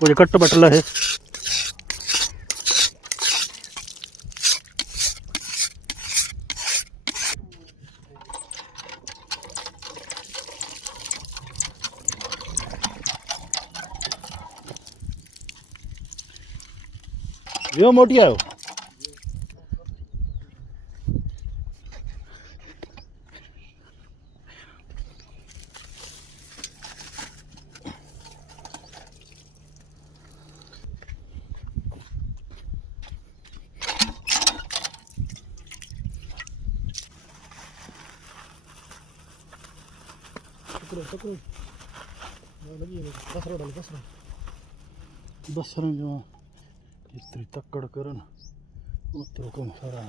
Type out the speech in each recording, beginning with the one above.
कुछ कट बटला है यो मोटी आयो बसर जो इतनी तकड़ करन उतरो कम सारा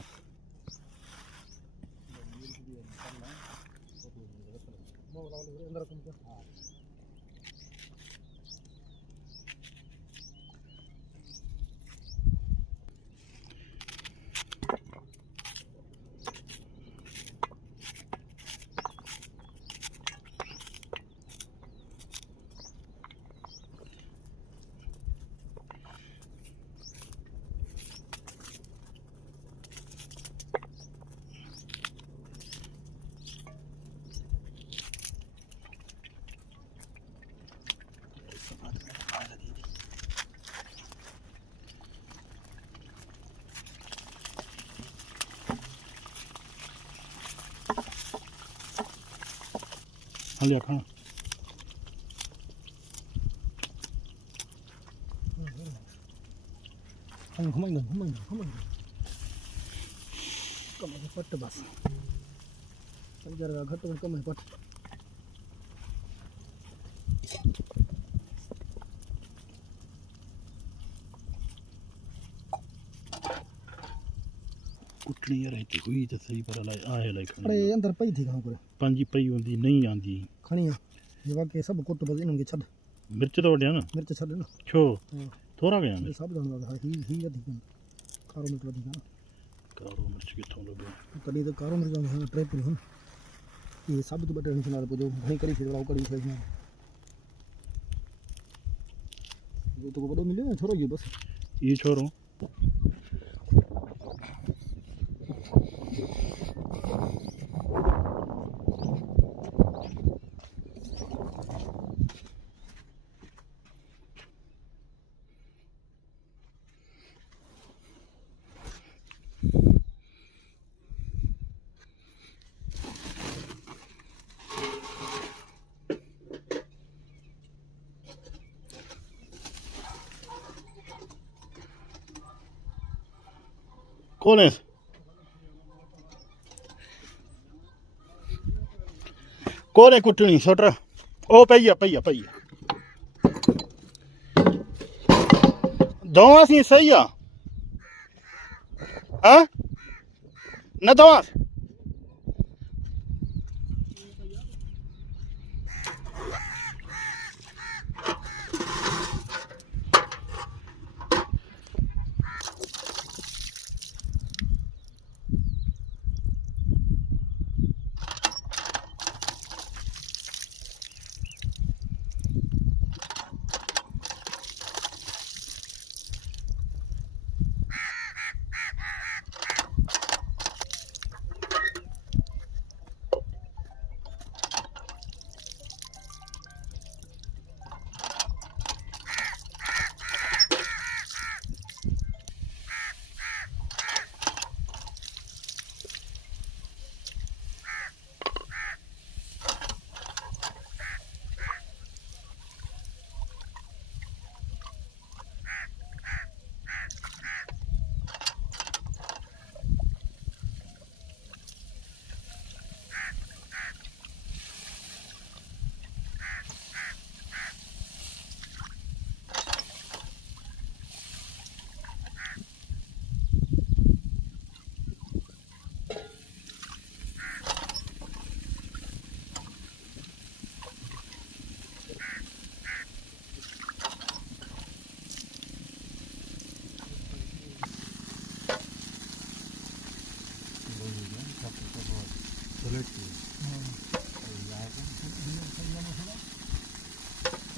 लिया खाना कम पट बस जरा घट कम पट कुटनी रहती हुई तो सही पर आए लाइक अरे अंदर पई थी कहां पर पांजी पई होंदी नहीं आंदी खणिया ये वाके सब कुट बस इनके छड मिर्च तो वड्या ना मिर्च छड ना छो थोड़ा गया ये सब जानदा ही अधिक कारो मिर्च अधिक ना कारो मिर्च किथों लगे कदी तो कारो मिर्च है ट्रे पर हो ये सब तो बटन चला जो घणी करी थी करी थी वो तो बड़ो मिले छोरो ये बस ये छोरो कौन है कौन है कुटनी सोटर ओ पई दवा सी सही आ हाँ न दवा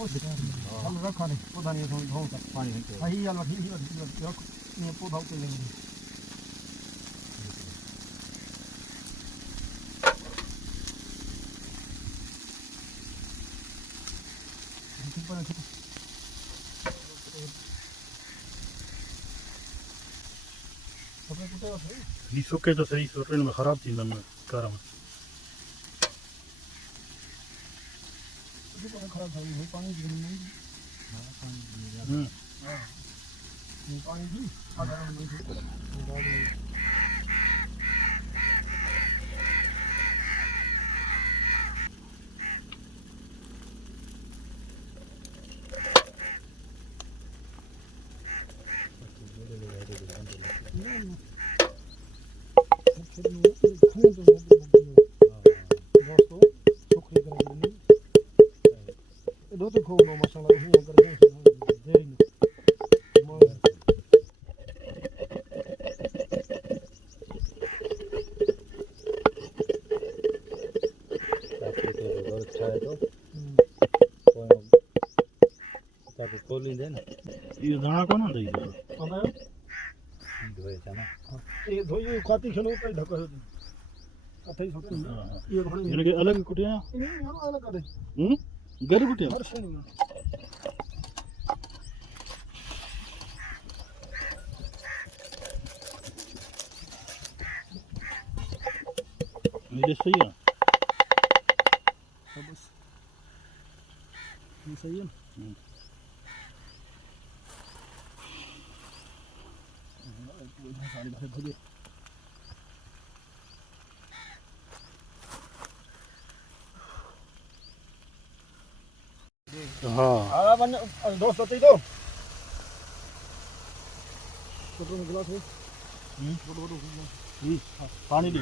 हम रखा नहीं पौधा नहीं थोड़ा धो कर पानी है सही वाला ठीक रख ये पौधा के लेंगे ये सूखे तो सही सूखे में खराब थी ना कारम खराब था ये पानी की नहीं पानी की ये दाना को ना दे धोए जाना ये धोई खाती खनो पे ढका अथई छोटे ये घणी इनके अलग कुटिया अलग करे घर कुटिया हर शे नहीं ये सही है बस ये सही है हाँ बन दोस्त होते तो छोटे में गिलास हो पानी दे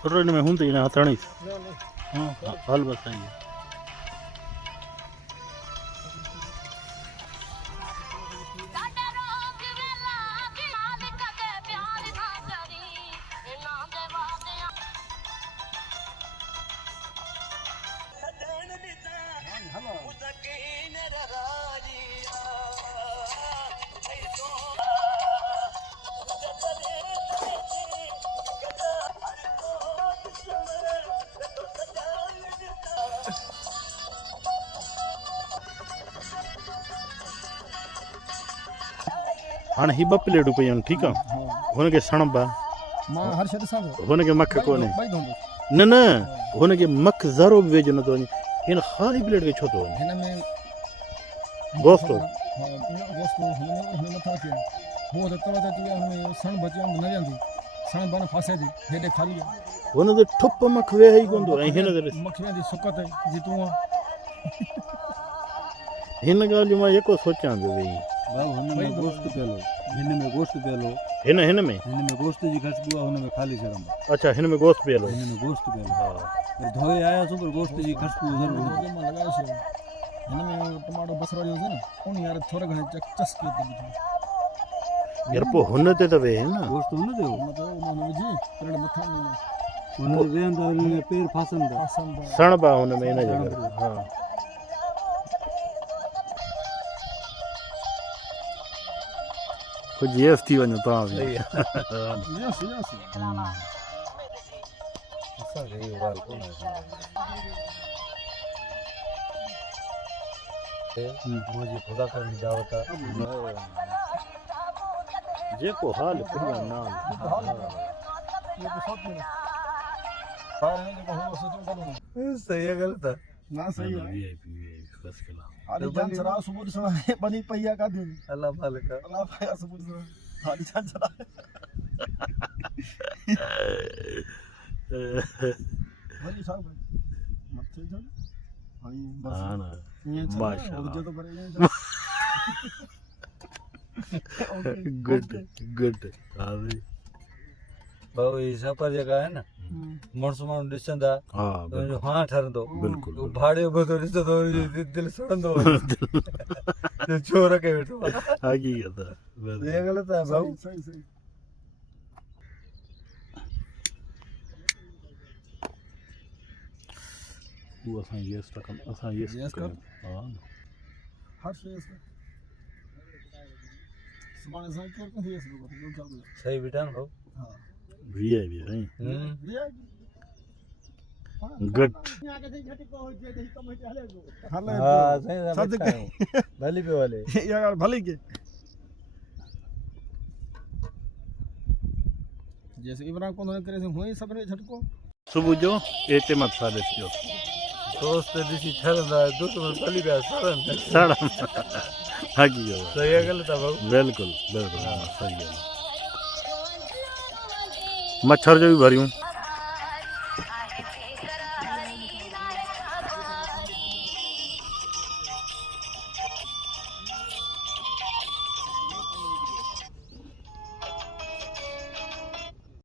छोटे में होंगे ना हथानी हाँ हाल बताइए हाँ ही ब प्लेटू पे ठीक है होने के सणबा हर शद होने के मख को न न होने के मख जरो भी वेज न तो इन खाली प्लेट के छोतो है में गोश्त हमें मथा के वो तो हमें सण बचे न ਜਾਂਦੀ सण बन फासे दी हेडे खाली होने तो ठुप मख वे ही कोंदो हिन दे मखियां दी सुकत जी तू हिन गाल जो मैं एको सोचां दे भई बाबू हुन में गोश्त पेलो हिन में गोश्त पेलो हिन में गोश्त जी खुशबू हुन में खाली शरम अच्छा हिन में गोश्त पेलो हिन में गोश्त पेलो हां फिर धोए आया सो पर गोश्त जी खुशबू जरूर में लगाए छे हिन में टमाटो बसरा जो है ना उन यार थोड़ा घणे चस्के ते यार पो हुन ते त वे है ना गोश्त हुन दे मतलब उन जी पेड़ मथा में हुन वे अंदर पैर फासन दा सणबा हुन में ना जगह हां कुछ यस थी वने तो आ यस ऐसा गई वाल को मुझे खुदा कर जावता जे को हाल पुरिया नाम ये तो सोच में सारे ने को हो सोच में सही है गलत है ना सही है वीआईपी बस के अरे जान सरा सुबह से बनी पैया का दिन अल्लाह मालिक अल्लाह पैया सुबह से हाली जान सरा बनी साहब मत चल भाई बस हां ना माशाल्लाह तो करे गुड गुड हां भाऊ ये सफर जगह है ना मणस माण्हू ॾिसंदा हाँ तुंहिंजो हां ठरंदो बिल्कुल भाड़े ॿधो ॾिसंदो दिलि सड़ंदो छो रखे वेठो हकीकत है ये ग़लति आहे भाऊ वो असां यस रखम असां यस कर हां हर शइ सुभाणे सां केर कंदी यस सही बेटा न भाऊ हां वी है नहीं गुड हाँ सही भली पे वाले यार भले के जैसे इब्राहिम को उन्होंने करे से हुई सबने झटको सुबह जो एतमत सादिस जो दोस्त ॾिसी ठरंदा दुश्मन भली पिया सड़न साड़ा हकीकत सही आहे ग़लति आहे भाऊ बिल्कुल बिल्कुल हाँ सही है मच्छर जो भी भरियूं